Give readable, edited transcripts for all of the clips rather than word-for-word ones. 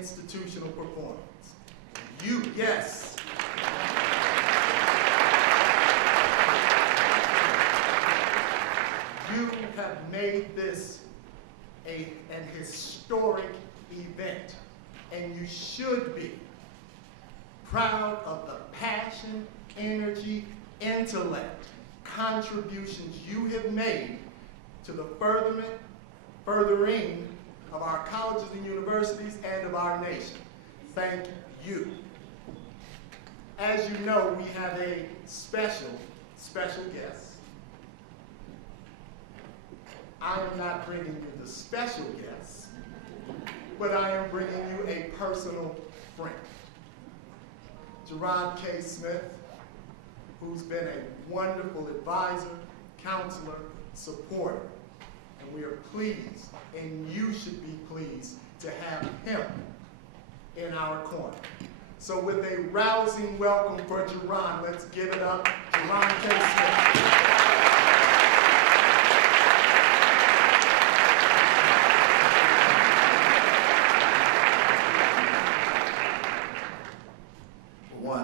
institutional performance. You, yes. You have made this an historic event, and you should be proud of the passion, energy, intellect, contributions you have made to the furthering of our colleges and universities and of our nation. Thank you. As you know, we have a special guest. I am not bringing you the special guest, but I am bringing you a personal friend. Jerron K. Smith, who's been a wonderful advisor, counselor, supporter. And we are pleased, and you should be pleased, to have him in our corner. So with a rousing welcome for Jerron, let's give it up, Jerron K. Smith.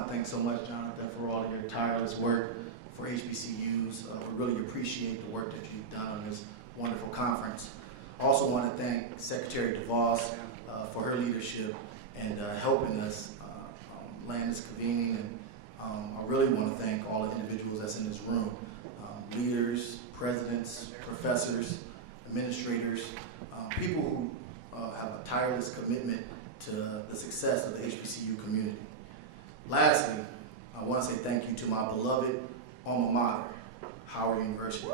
Thanks so much, Jonathan, for all of your tireless work for HBCUs. We really appreciate the work that you've done on this wonderful conference. I also want to thank Secretary DeVos for her leadership and helping us land this convening. And I really want to thank all the individuals that's in this room, leaders, presidents, professors, administrators, people who have a tireless commitment to the success of the HBCU community. Lastly, I want to say thank you to my beloved alma mater, Howard University.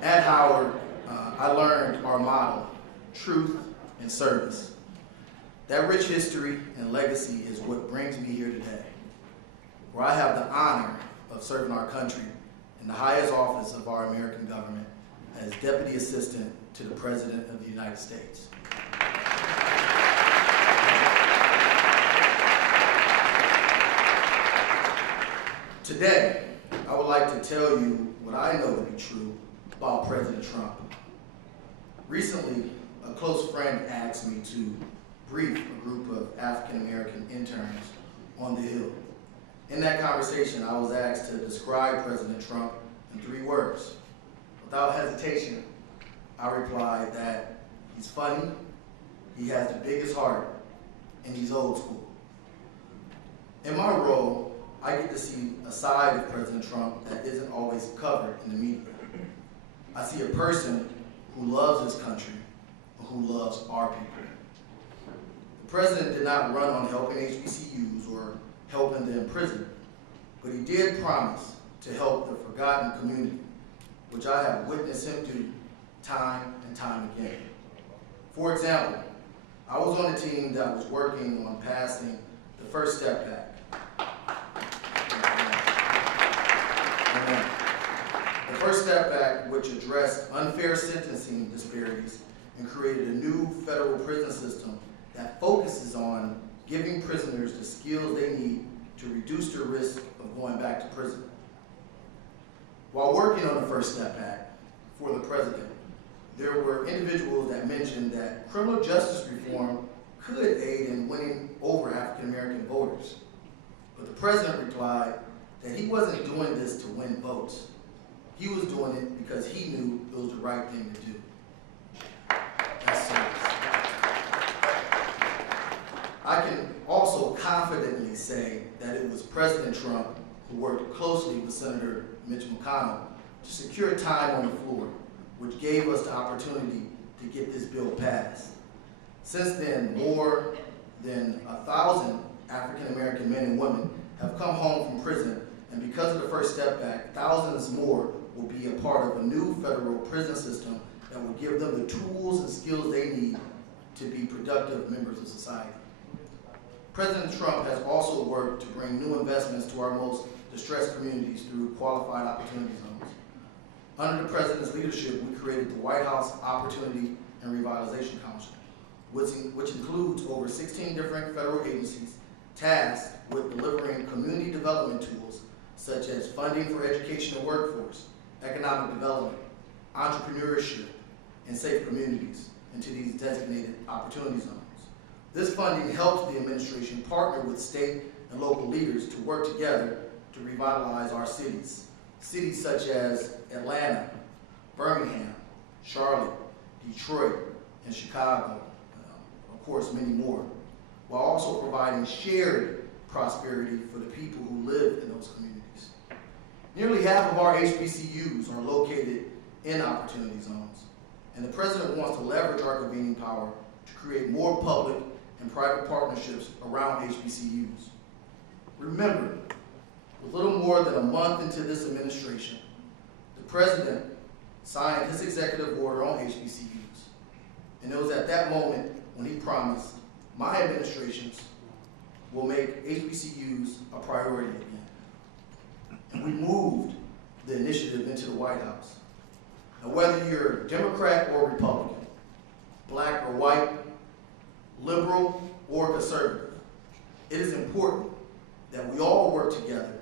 At Howard, I learned our motto, truth and service. That rich history and legacy is what brings me here today, where I have the honor of serving our country in the highest office of our American government as Deputy Assistant to the President of the United States. Today, I would like to tell you what I know to be true about President Trump. Recently, a close friend asked me to brief a group of African-American interns on the Hill. In that conversation, I was asked to describe President Trump in 3 words. Without hesitation, I replied that he's funny, he has the biggest heart, and he's old school. In my role, I get to see a side of President Trump that isn't always covered in the media. I see a person who loves his country, who loves our people. The president did not run on helping HBCUs or helping the imprisoned, but he did promise to help the forgotten community, which I have witnessed him do time and time again. For example, I was on a team that was working on passing the First Step Back. The First Step Back, which addressed unfair sentencing disparities and created a new federal prison system that focuses on giving prisoners the skills they need to reduce their risk of going back to prison. While working on the First Step Back for the president, there were individuals that mentioned that criminal justice reform could aid in winning over African American voters. But the president replied that he wasn't doing this to win votes. He was doing it because he knew it was the right thing to do. That's serious. I can also confidently say that it was President Trump who worked closely with Senator Mitch McConnell to secure time on the floor, which gave us the opportunity to get this bill passed. Since then, more than 1,000 African American men and women have come home from prison, and because of the First Step Back, thousands more will be a part of a new federal prison system that will give them the tools and skills they need to be productive members of society. President Trump has also worked to bring new investments to our most distressed communities through qualified opportunity zones. Under the president's leadership, we created the White House Opportunity and Revitalization Council, which includes over 16 different federal agencies tasked with delivering community development tools such as funding for education and workforce, economic development, entrepreneurship, and safe communities into these designated opportunity zones. This funding helps the administration partner with state and local leaders to work together to revitalize our cities. Cities such as Atlanta, Birmingham, Charlotte, Detroit, and Chicago, of course many more, while also providing shared prosperity for the people who live in those communities. Nearly half of our HBCUs are located in opportunity zones, and the President wants to leverage our convening power to create more public and private partnerships around HBCUs. Remember, with little more than a month into this administration, the President signed his executive order on HBCUs, and it was at that moment when he promised my administrations will make HBCUs a priority again. And we moved the initiative into the White House. Now, whether you're Democrat or Republican, black or white, liberal or conservative, it is important that we all work together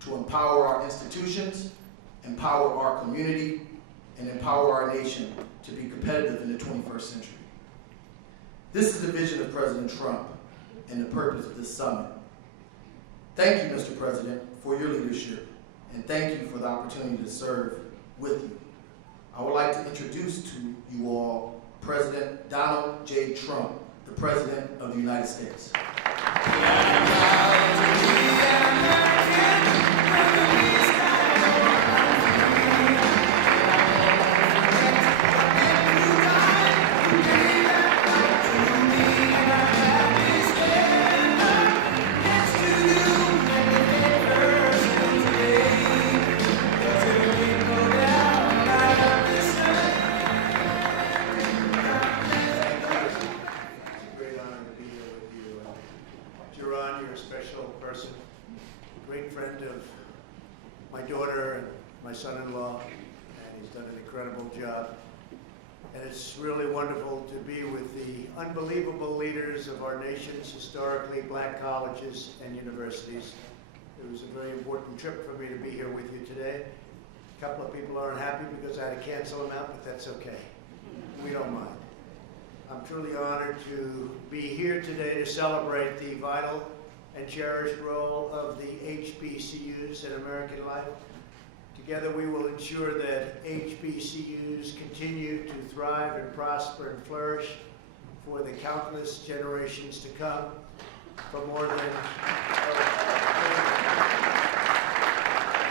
to empower our institutions, empower our community, and empower our nation to be competitive in the 21st century. This is the vision of President Trump and the purpose of this summit. Thank you, Mr. President, for your leadership, and thank you for the opportunity to serve with you. I would like to introduce to you all President Donald J. Trump, the President of the United States. My son-in-law, and he's done an incredible job. And it's really wonderful to be with the unbelievable leaders of our nation's historically black colleges and universities. It was a very important trip for me to be here with you today. A couple of people aren't happy because I had to cancel them out, but that's okay. We don't mind. I'm truly honored to be here today to celebrate the vital and cherished role of the HBCUs in American life. Together we will ensure that HBCUs continue to thrive and prosper and flourish for the countless generations to come. For more than, and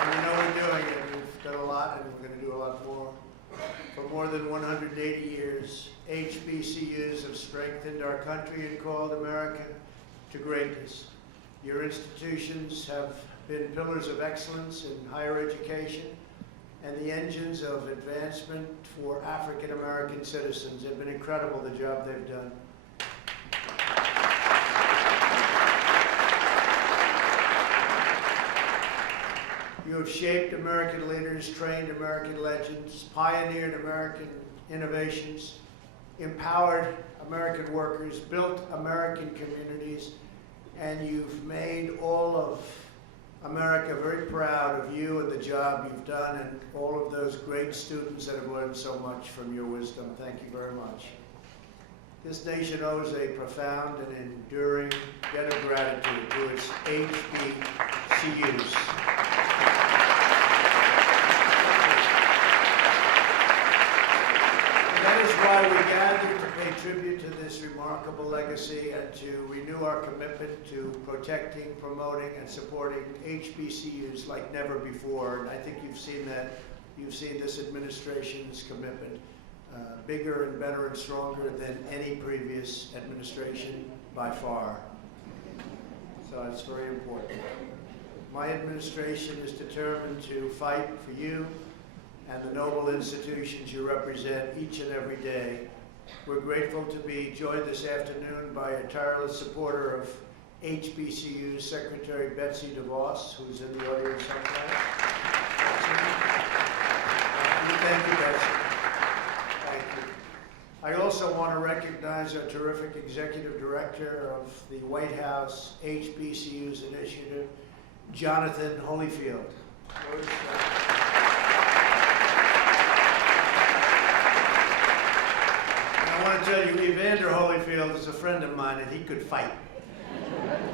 we know we're doing it, we've done a lot and we're going to do a lot more. For more than 180 years, HBCUs have strengthened our country and called America to greatness. Your institutions have been pillars of excellence in higher education and the engines of advancement for African American citizens. They've been incredible, the job they've done. You have shaped American leaders, trained American legends, pioneered American innovations, empowered American workers, built American communities, and you've made all of America very proud of you and the job you've done and all of those great students that have learned so much from your wisdom. Thank you very much. This nation owes a profound and enduring debt of gratitude to its HBCUs. That is why we gathered to pay tribute to this remarkable legacy and to renew our commitment to protecting, promoting, and supporting HBCUs like never before. And I think you've seen that. You've seen this administration's commitment bigger and better and stronger than any previous administration by far. So it's very important. My administration is determined to fight for you and the noble institutions you represent each and every day. We're grateful to be joined this afternoon by a tireless supporter of HBCU Secretary Betsy DeVos, who's in the audience somewhere. Thank you, Betsy. Thank you. I also want to recognize our terrific Executive Director of the White House HBCUs Initiative, Jonathan Holyfield. I want to tell you, Evander Holyfield is a friend of mine, and he could fight.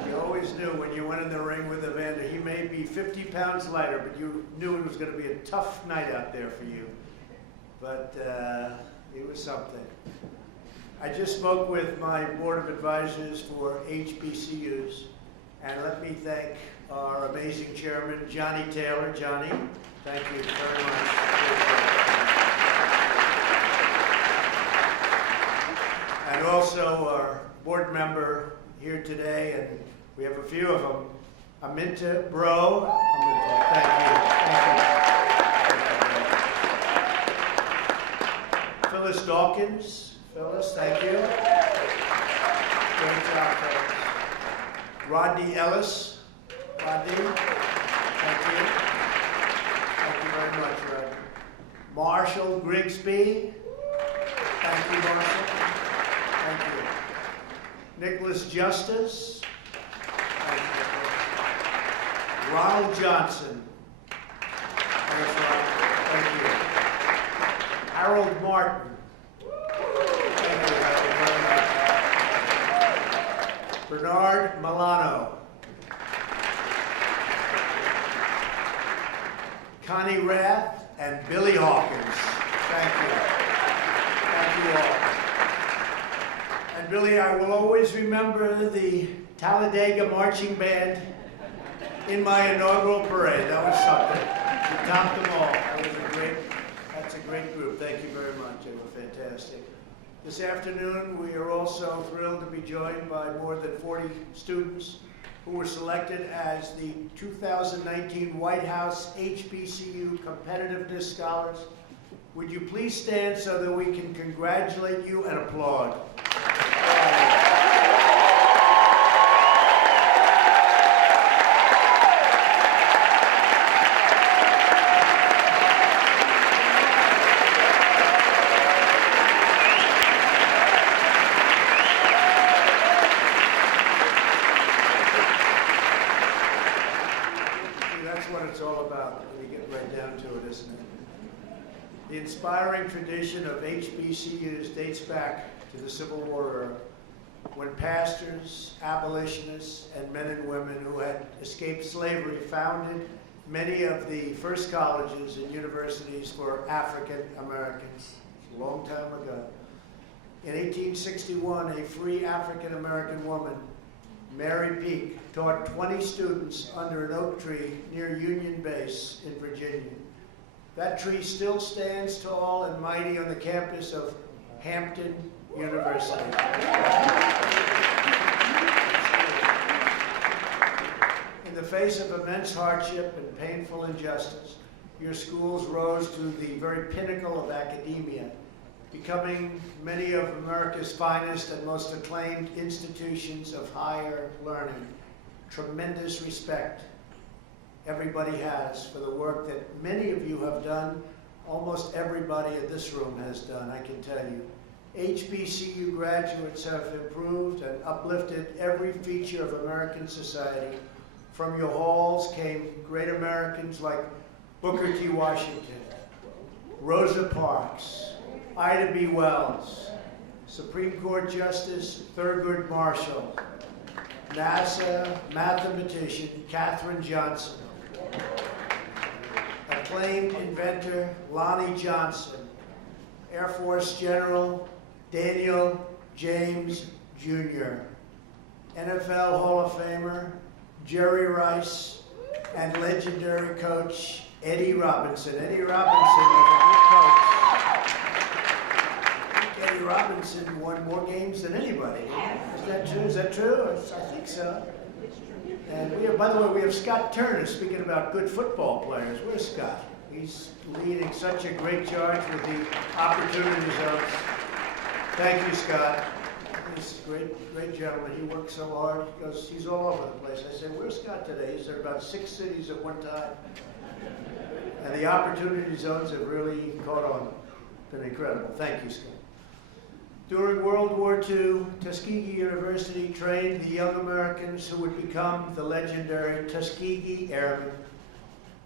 You always knew when you went in the ring with Evander, he may be 50 pounds lighter, but you knew it was going to be a tough night out there for you. But it was something. I just spoke with my board of advisors for HBCUs, and let me thank our amazing chairman, Johnny Taylor. Johnny, thank you very much. And also our board member here today, and we have a few of them, Aminta Bro. Aminta, thank you. Phyllis Dawkins. Phyllis, thank you. Great job, Phyllis. Rodney Ellis. Rodney, thank you. Thank you very much, Rodney. Marshall Grigsby. Thank you, Marshall. Thank you. Nicholas Justice. Thank you. Ronald Johnson. Thanks, Ronald. Thank you. Harold Martin. Thank you, Harold, very much. Bernard Milano. Connie Rath and Billy Hawkins. Thank you. Thank you all. And Billy, I will always remember the Talladega Marching Band in my inaugural parade. That was something. You topped them all. That's a great group. Thank you very much. They were fantastic. This afternoon, we are also thrilled to be joined by more than 40 students who were selected as the 2019 White House HBCU Competitiveness Scholars. Would you please stand so that we can congratulate you and applaud? The inspiring tradition of HBCUs dates back to the Civil War era, when pastors, abolitionists, and men and women who had escaped slavery founded many of the first colleges and universities for African Americans. A long time ago. In 1861, a free African American woman, Mary Peak, taught 20 students under an oak tree near Union Base in Virginia. That tree still stands tall and mighty on the campus of Hampton University. In the face of immense hardship and painful injustice, your schools rose to the very pinnacle of academia, becoming many of America's finest and most acclaimed institutions of higher learning. Tremendous respect everybody has for the work that many of you have done, almost everybody in this room has done, I can tell you. HBCU graduates have improved and uplifted every feature of American society. From your halls came great Americans like Booker T. Washington, Rosa Parks, Ida B. Wells, Supreme Court Justice Thurgood Marshall, NASA mathematician Katherine Johnson, acclaimed inventor Lonnie Johnson, Air Force General Daniel James Jr., NFL Hall of Famer Jerry Rice, and legendary coach Eddie Robinson. Eddie Robinson was a good coach. Eddie Robinson won more games than anybody. Is that true? Is that true? I think so. And we have, by the way, we have Scott Turner, speaking about good football players. Where's Scott? He's leading such a great charge with the opportunity zones. Thank you, Scott. He's a great gentleman. He works so hard. He's all over the place. I said, where's Scott today? He's at about 6 cities at one time. And the opportunity zones have really caught on. Been incredible. Thank you, Scott. During World War II, Tuskegee University trained the young Americans who would become the legendary Tuskegee Airmen.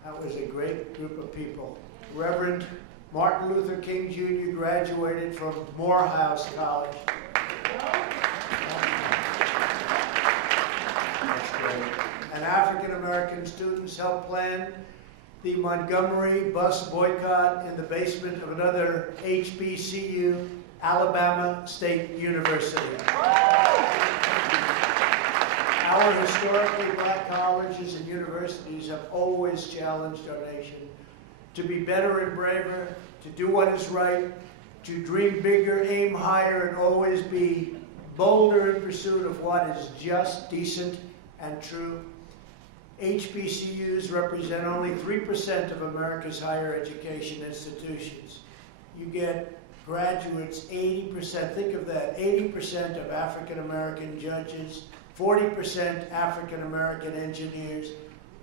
That was a great group of people. Reverend Martin Luther King Jr. graduated from Morehouse College. That's great. And African-American students helped plan the Montgomery bus boycott in the basement of another HBCU, Alabama State University. Our historically black colleges and universities have always challenged our nation to be better and braver, to do what is right, to dream bigger, aim higher, and always be bolder in pursuit of what is just, decent, and true. HBCUs represent only 3% of America's higher education institutions. You get graduates, 80%, think of that, 80% of African American judges, 40% African American engineers,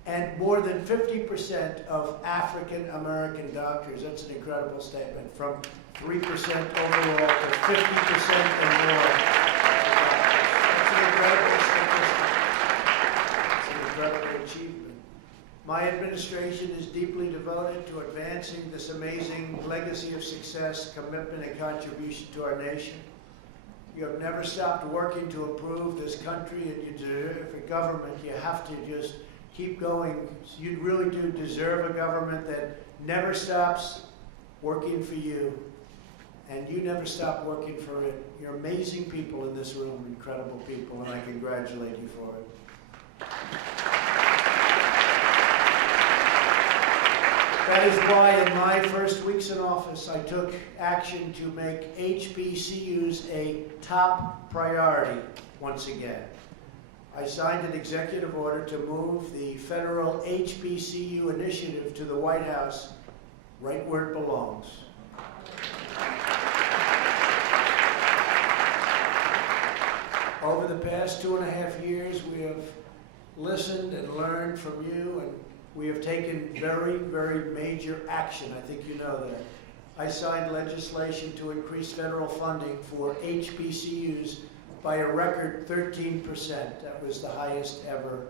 and more than 50% of African American doctors. That's an incredible statement, from 3% overall to 50% and more. That's an incredible statistic. It's an incredible achievement. My administration is deeply devoted to advancing this amazing legacy of success, commitment, and contribution to our nation. You have never stopped working to improve this country, and you deserve a government. You have to just keep going. You really do deserve a government that never stops working for you, and you never stop working for it. You're amazing people in this room, incredible people, and I congratulate you for it. That is why in my first weeks in office, I took action to make HBCUs a top priority once again. I signed an executive order to move the federal HBCU initiative to the White House, right where it belongs. Over the past 2.5 years, we have listened and learned from you, and we have taken very, very major action. I think you know that. I signed legislation to increase federal funding for HBCUs by a record 13%. That was the highest ever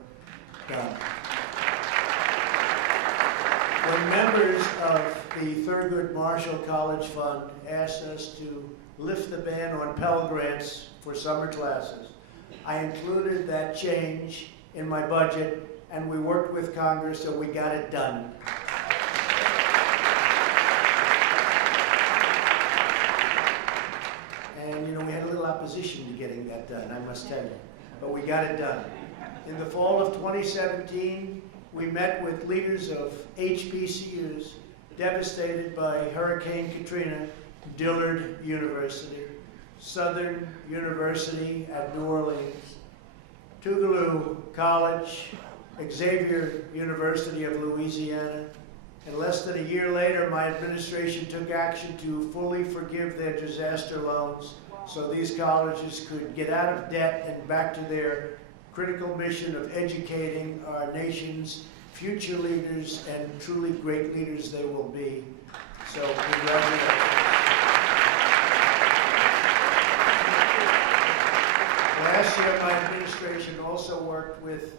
done. When members of the Thurgood Marshall College Fund asked us to lift the ban on Pell Grants for summer classes, I included that change in my budget, and we worked with Congress, so we got it done. And, you know, we had a little opposition to getting that done, I must tell you, but we got it done. In the fall of 2017, we met with leaders of HBCUs devastated by Hurricane Katrina, Dillard University, Southern University at New Orleans, Tougaloo College, Xavier University of Louisiana. And less than a year later, my administration took action to fully forgive their disaster loans so these colleges could get out of debt and back to their critical mission of educating our nation's future leaders, and truly great leaders they will be. So congratulations. Last year, my administration also worked with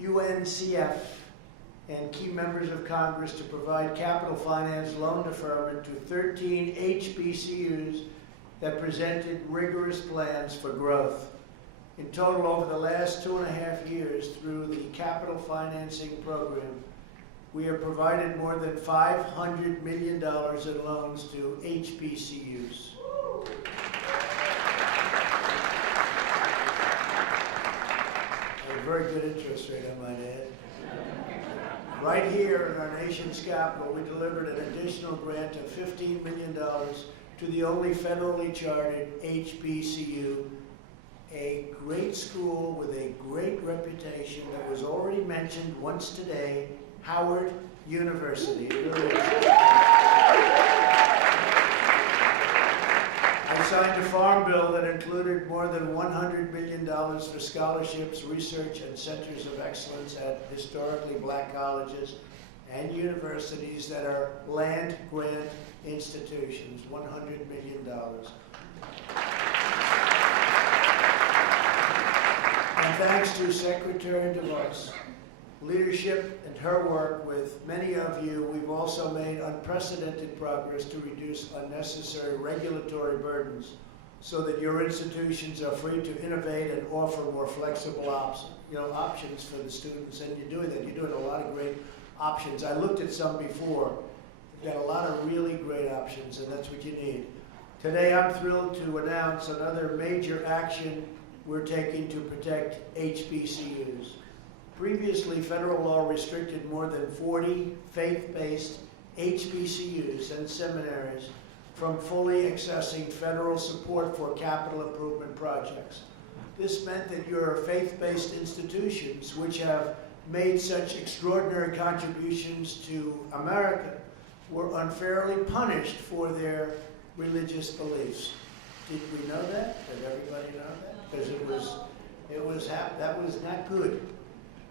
UNCF and key members of Congress to provide capital finance loan deferment to 13 HBCUs that presented rigorous plans for growth. In total, over the last 2.5 years, through the capital financing program, we have provided more than $500 million in loans to HBCUs. A very good interest rate, I might add. Right here in our nation's capital, we delivered an additional grant of $15 million to the only federally chartered HBCU, a great school with a great reputation that was already mentioned once today, Howard University. It really is. I signed a farm bill that included more than $100 million for scholarships, research, and centers of excellence at historically black colleges and universities that are land-grant institutions, $100 million. And thanks to Secretary DeVos' leadership and her work with many of you, we've also made unprecedented progress to reduce unnecessary regulatory burdens so that your institutions are free to innovate and offer more flexible options for the students. And you're doing that. You're doing a lot of great options. I looked at some before. You've got a lot of really great options, and that's what you need. Today, I'm thrilled to announce another major action we're taking to protect HBCUs. Previously, federal law restricted more than 40 faith-based HBCUs and seminaries from fully accessing federal support for capital improvement projects. This meant that your faith-based institutions, which have made such extraordinary contributions to America, were unfairly punished for their religious beliefs. Did we know that? Did everybody know that? Because that was not good.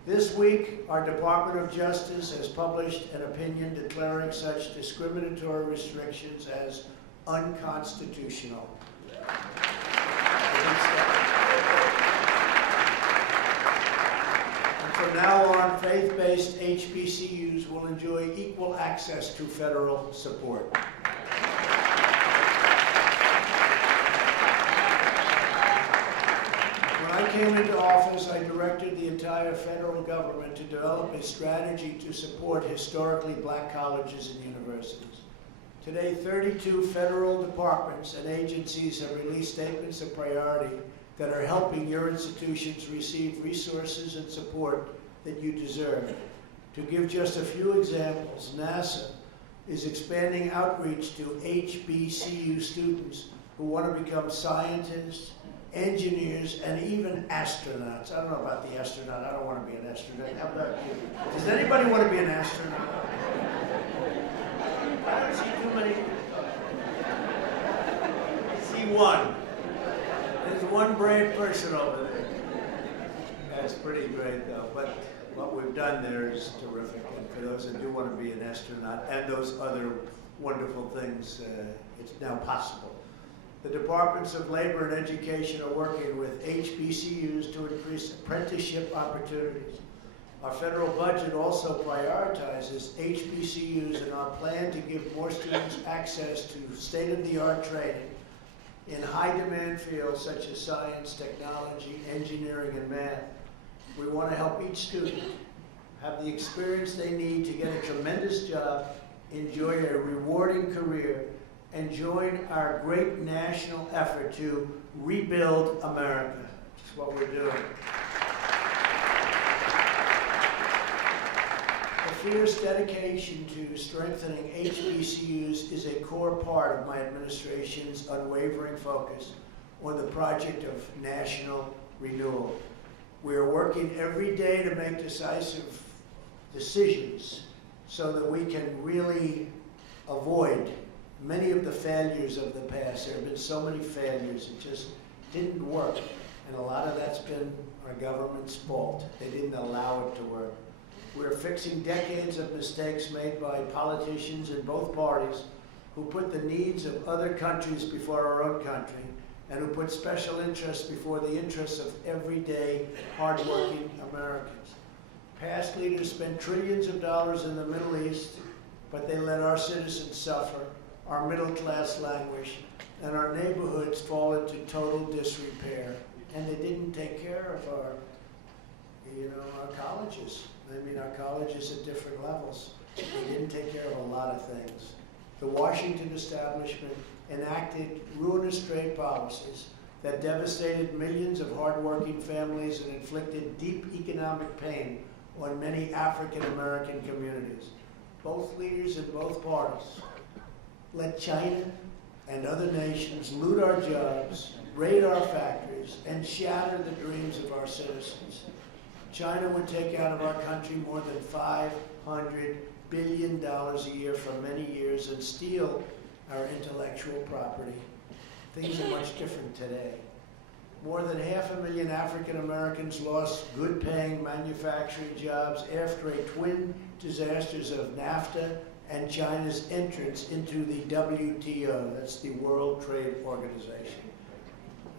This week, our Department of Justice has published an opinion declaring such discriminatory restrictions as unconstitutional. And from now on, faith-based HBCUs will enjoy equal access to federal support. When I came into office, I directed the entire federal government to develop a strategy to support historically black colleges and universities. Today, 32 federal departments and agencies have released statements of priority that are helping your institutions receive resources and support that you deserve. To give just a few examples, NASA is expanding outreach to HBCU students who want to become scientists, engineers, and even astronauts. I don't know about the astronaut. I don't want to be an astronaut. How about you? Does anybody want to be an astronaut? I don't see too many. I see one. There's one brave person over there. That's pretty great, though. But what we've done there is terrific. And for those that do want to be an astronaut and those other wonderful things, it's now possible. The Departments of Labor and Education are working with HBCUs to increase apprenticeship opportunities. Our federal budget also prioritizes HBCUs in our plan to give more students access to state-of-the-art training in high-demand fields such as science, technology, engineering, and math. We want to help each student have the experience they need to get a tremendous job, enjoy a rewarding career, and join our great national effort to rebuild America. That's what we're doing. The fierce dedication to strengthening HBCUs is a core part of my administration's unwavering focus on the project of national renewal. We are working every day to make decisive decisions so that we can really avoid many of the failures of the past. There have been so many failures. It just didn't work. And a lot of that's been our government's fault. They didn't allow it to work. We're fixing decades of mistakes made by politicians in both parties who put the needs of other countries before our own country and who put special interests before the interests of everyday, hardworking Americans. Past leaders spent trillions of dollars in the Middle East, but they let our citizens suffer, our middle class languish, and our neighborhoods fall into total disrepair. And they didn't take care of our colleges. I mean, our colleges at different levels. They didn't take care of a lot of things. The Washington establishment enacted ruinous trade policies that devastated millions of hardworking families and inflicted deep economic pain on many African American communities. Both leaders in both parties let China and other nations loot our jobs, raid our factories, and shatter the dreams of our citizens. China would take out of our country more than $500 billion a year for many years and steal our intellectual property. Things are much different today. More than 500,000 African Americans lost good-paying manufacturing jobs after a twin disasters of NAFTA and China's entrance into the WTO, that's the World Trade Organization.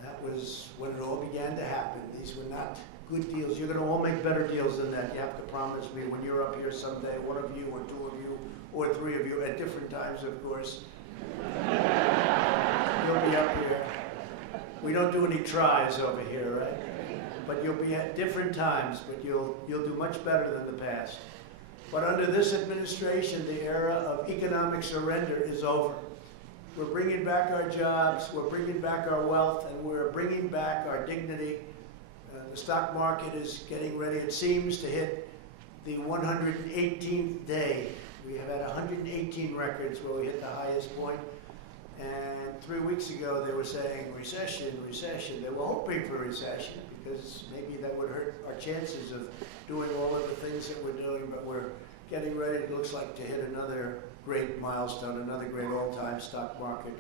That was when it all began to happen. These were not good deals. You're going to all make better deals than that. You have to promise me when you're up here someday, one of you or two of you or three of you, at different times, of course. You'll be up here. We don't do any tries over here, right? But you'll be at different times, but you'll do much better than the past. But under this administration, the era of economic surrender is over. We're bringing back our jobs, we're bringing back our wealth, and we're bringing back our dignity. The stock market is getting ready, it seems, to hit the 118th day. We have had 118 records where we hit the highest point. And 3 weeks ago, they were saying recession, recession. They were hoping for recession because maybe that would hurt our chances of doing all of the things that we're doing, but we're getting ready, it looks like, to hit another great milestone, another great all-time stock market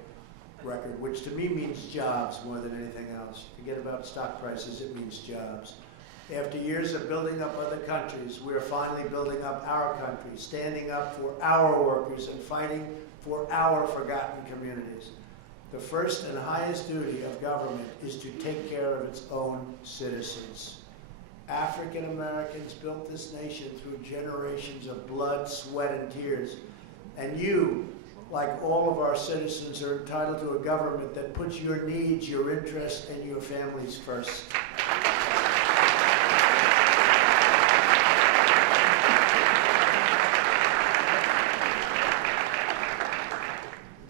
record, which to me means jobs more than anything else. Forget about stock prices, it means jobs. After years of building up other countries, we're finally building up our country, standing up for our workers and fighting for our forgotten communities. The first and highest duty of government is to take care of its own citizens. African Americans built this nation through generations of blood, sweat, and tears. And you, like all of our citizens, are entitled to a government that puts your needs, your interests, and your families first.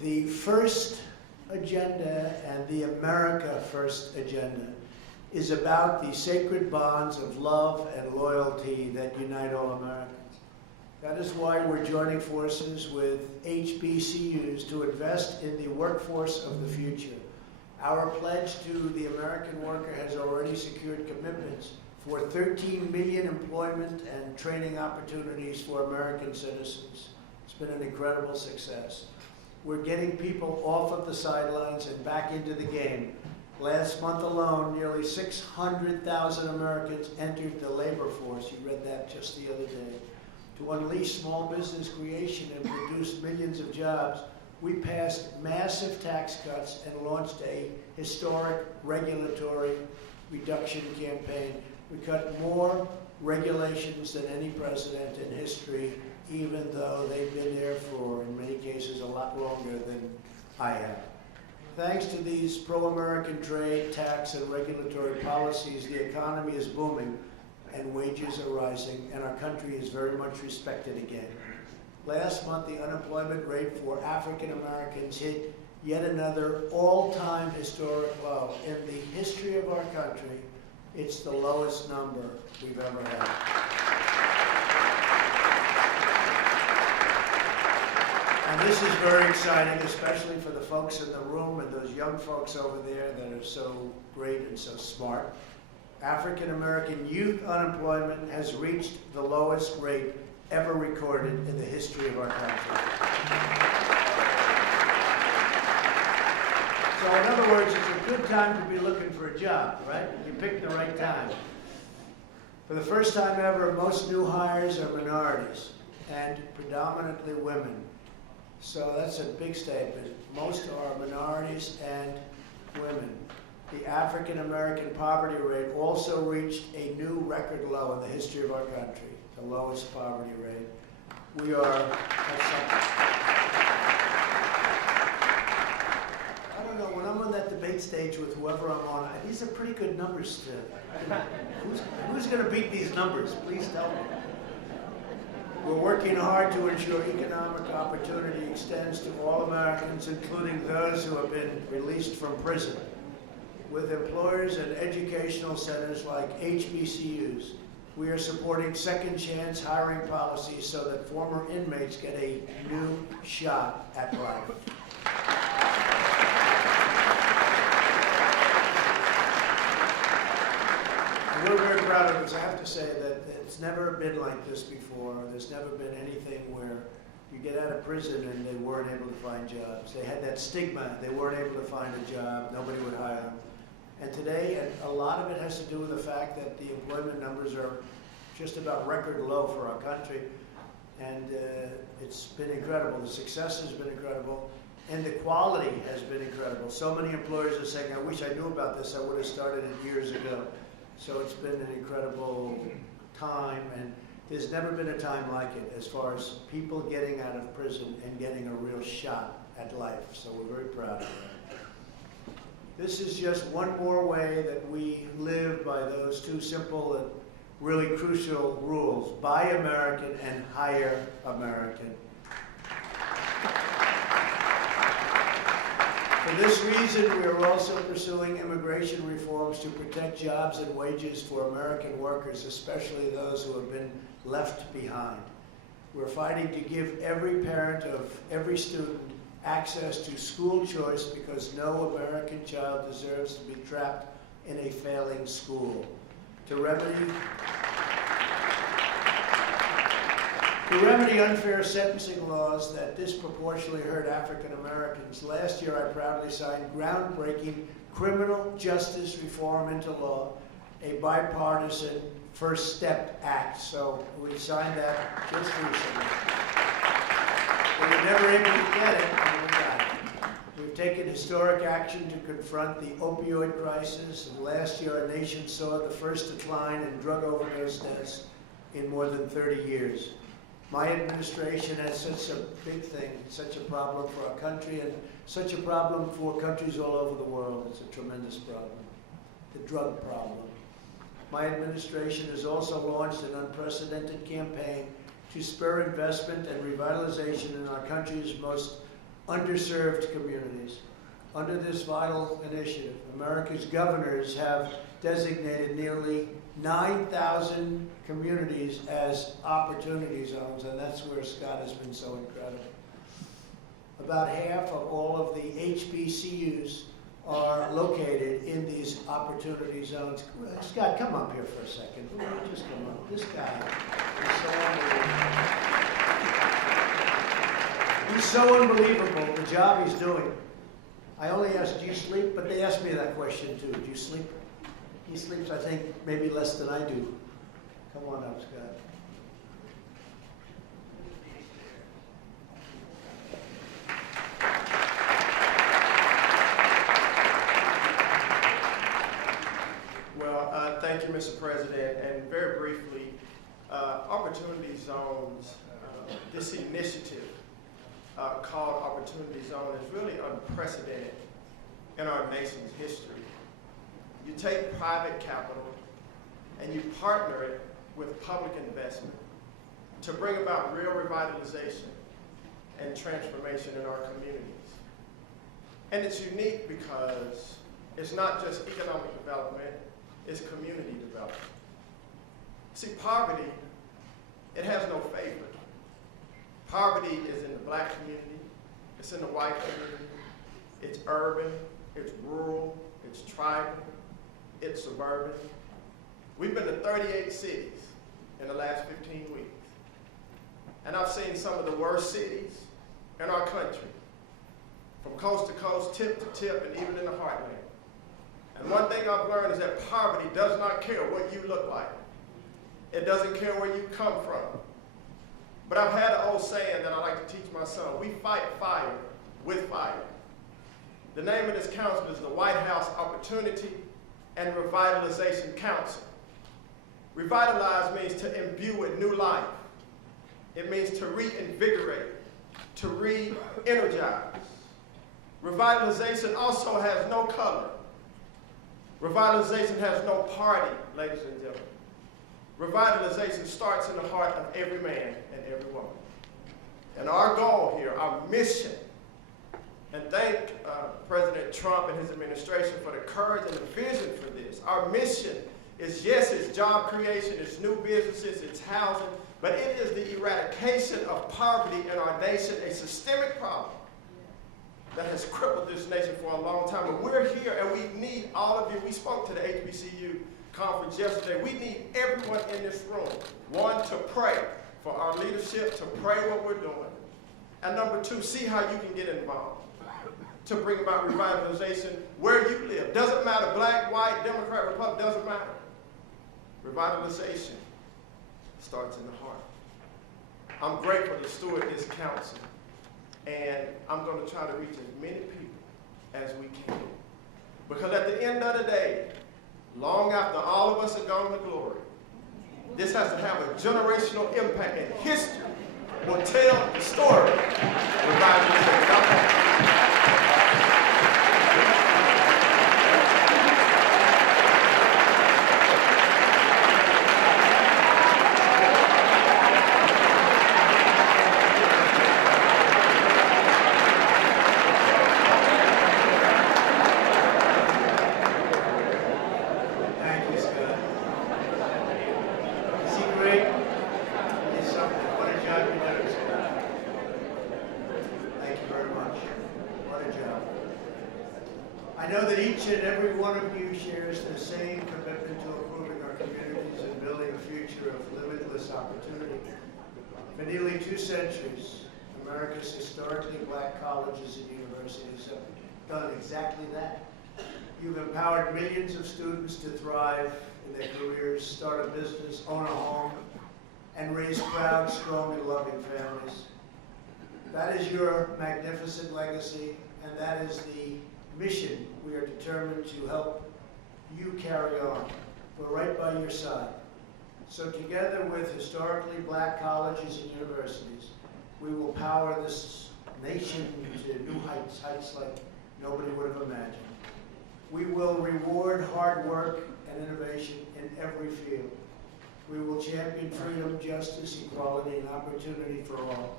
The first agenda and the America First agenda is about the sacred bonds of love and loyalty that unite all Americans. That is why we're joining forces with HBCUs to invest in the workforce of the future. Our pledge to the American worker has already secured commitments for 13 million employment and training opportunities for American citizens. It's been an incredible success. We're getting people off of the sidelines and back into the game. Last month alone, nearly 600,000 Americans entered the labor force. You read that just the other day. To unleash small business creation and produce millions of jobs, we passed massive tax cuts and launched a historic regulatory reduction campaign. We cut more regulations than any president in history, even though they've been there for, in many cases, a lot longer than I have. Thanks to these pro-American trade, tax, and regulatory policies, the economy is booming and wages are rising, and our country is very much respected again. Last month, the unemployment rate for African Americans hit yet another all-time historic low. In the history of our country, it's the lowest number we've ever had. And this is very exciting, especially for the folks in the room and those young folks over there that are so great and so smart. African American youth unemployment has reached the lowest rate ever recorded in the history of our country. So in other words, it's a good time to be looking for a job, right? You picked the right time. For the first time ever, most new hires are minorities and predominantly women. So that's a big statement. Most are minorities and women. The African American poverty rate also reached a new record low in the history of our country, the lowest poverty rate. We are, I don't know, when I'm on that debate stage with whoever I'm on, these are pretty good numbers still. Who's going to beat these numbers? Please tell me. We're working hard to ensure economic opportunity extends to all Americans, including those who have been released from prison. With employers and educational centers like HBCUs, we are supporting second chance hiring policies so that former inmates get a new shot at life. And we're very proud of this. I have to say that it's never been like this before. There's never been anything where you get out of prison and they weren't able to find jobs. They had that stigma. They weren't able to find a job. Nobody would hire them. And today, a lot of it has to do with the fact that the employment numbers are just about record low for our country. And It's been incredible. The success has been incredible, and the quality has been incredible. So many employers are saying, I wish I knew about this. I would have started it years ago. So it's been an incredible time, and there's never been a time like it as far as people getting out of prison and getting a real shot at life. So we're very proud of that. This is just one more way that we live by those two simple and really crucial rules: buy American and hire American. For this reason, we are also pursuing immigration reforms to protect jobs and wages for American workers, especially those who have been left behind. We're fighting to give every parent of every student access to school choice, because no American child deserves to be trapped in a failing school. To remedy unfair sentencing laws that disproportionately hurt African Americans, last year I proudly signed groundbreaking Criminal Justice Reform into law, a bipartisan First Step Act. So we signed that just recently. We were never able to get it, and we got it. We've taken historic action to confront the opioid crisis, and last year our nation saw the first decline in drug overdose deaths in more than 30 years. My administration has such a big thing, such a problem for our country, and such a problem for countries all over the world. It's a tremendous problem, the drug problem. My administration has also launched an unprecedented campaign to spur investment and revitalization in our country's most underserved communities. Under this vital initiative, America's governors have designated nearly 9,000 communities as opportunity zones, and that's where Scott has been so incredible. About half of all of the Hbcus are located in these opportunity zones. Scott, come up here for a second. Just come up. This guy is so unbelievable. He's so unbelievable, the job he's doing. I only asked, do you sleep? But they asked me that question too. Do you sleep? He sleeps, I think, maybe less than I do. Come on up, Scott. Well, thank you, Mr. President. And very briefly, Opportunity Zones, this initiative called Opportunity Zone is really unprecedented in our nation's history. You take private capital and you partner it with public investment to bring about real revitalization and transformation in our communities. And it's unique because it's not just economic development, it's community development. See, poverty, it has no favor. Poverty is in the black community, it's in the white community, it's urban, it's rural, it's tribal, it's suburban. We've been to 38 cities in the last 15 weeks. And I've seen some of the worst cities in our country, from coast to coast, tip to tip, and even in the heartland. And one thing I've learned is that poverty does not care what you look like. It doesn't care where you come from. But I've had an old saying that I like to teach my son: we fight fire with fire. The name of this council is the White House Opportunity and Revitalization Council. Revitalize means to imbue with new life. It means to reinvigorate, to re-energize. Revitalization also has no color. Revitalization has no party, ladies and gentlemen. Revitalization starts in the heart of every man and every woman. And our goal here, our mission, and thank President Trump and his administration for the courage and the vision for this. Our mission is, yes, it's job creation, it's new businesses, it's housing, but it is the eradication of poverty in our nation, a systemic problem that has crippled this nation for a long time. And we're here and we need all of you. We spoke to the Hbcu conference yesterday. We need everyone in this room, one, to pray for our leadership, to pray what we're doing. And number two, see how you can get involved to bring about revitalization where you live. Doesn't matter, black, white, Democrat, Republican, doesn't matter. Revitalization starts in the heart. I'm grateful to steward this council, and I'm going to try to reach as many people as we can. Because at the end of the day, long after all of us are gone to glory, this has to have a generational impact, and history will tell the story. Thank you, Scott. Is he great? He's something. What a job you did, Scott. Thank you very much. What a job. I know that each and every one of you shares the same commitment to improving our communities and building a future of limitless opportunity. For nearly 2 centuries, America's historically black colleges and universities have done exactly that. You've empowered millions of students to thrive in their careers, start a business, own a home, and raise proud, strong, and loving families. That is your magnificent legacy, and that is the mission we are determined to help you carry on. We're right by your side. So together with historically black colleges and universities, we will power this nation to new heights, heights like nobody would have imagined. We will reward hard work and innovation in every field. We will champion freedom, justice, equality, and opportunity for all.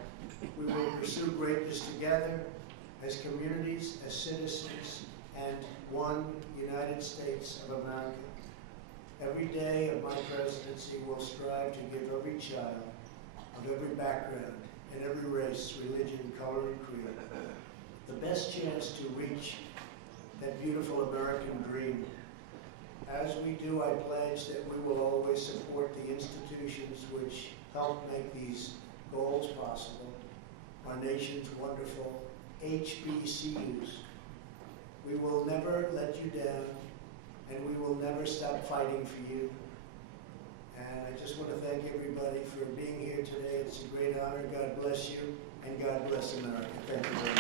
We will pursue greatness together as communities, as citizens, and one United States of America. Every day of my presidency will strive to give every child of every background and every race, religion, color, and creed the best chance to reach that beautiful American dream. As we do, I pledge that we will always support the institutions which help make these goals possible. Our nation's wonderful Hbcus. We will never let you down, and we will never stop fighting for you. And I just want to thank everybody for being here today. It's a great honor. God bless you, and God bless America. Thank you very much.